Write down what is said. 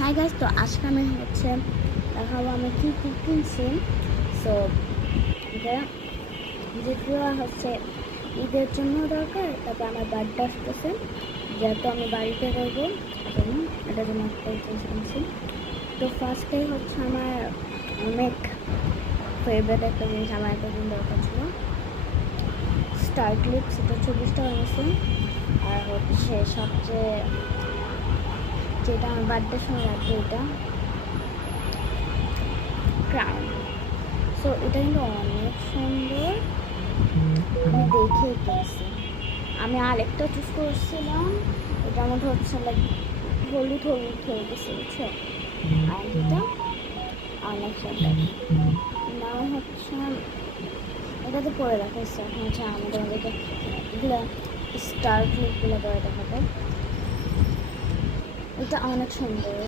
Hi guys, তো আজকে আমি দেখাবো আমি কী কী কিনছি। সো এটা যেগুলো ঈদের জন্য দরকার, তারপর আমার বার্থডে আসতেছে, যেহেতু আমি বাড়িতে করবো এটার জন্য একটা জিনিস কিনছি। তো ফার্স্টেই আমার অনেক ফেভারিট একটা জিনিস, আমার একটা দিন দরকার ছিল স্টার ক্লিপস, এটা 24 টাকা নিয়েছে। আর সবচেয়ে যেটা আমার বার্থডের সময় লাগবে, এটা ক্রাউন। সো এটা কিন্তু অনেক সুন্দর, আমি দেখে কিনছি। আমি আরেকটা চুজ করছিলাম, এটার মধ্যে লাইক হলুদ হলুদ হয়ে গেছে, বুঝছো? আর এটা অনেক সুন্দর। নাম এটাতে পরে দেখাচ্ছে। এখন আমাদের এগুলো স্টার ক্লিপগুলো পরে দেখাবো। এটা অনেক সুন্দর।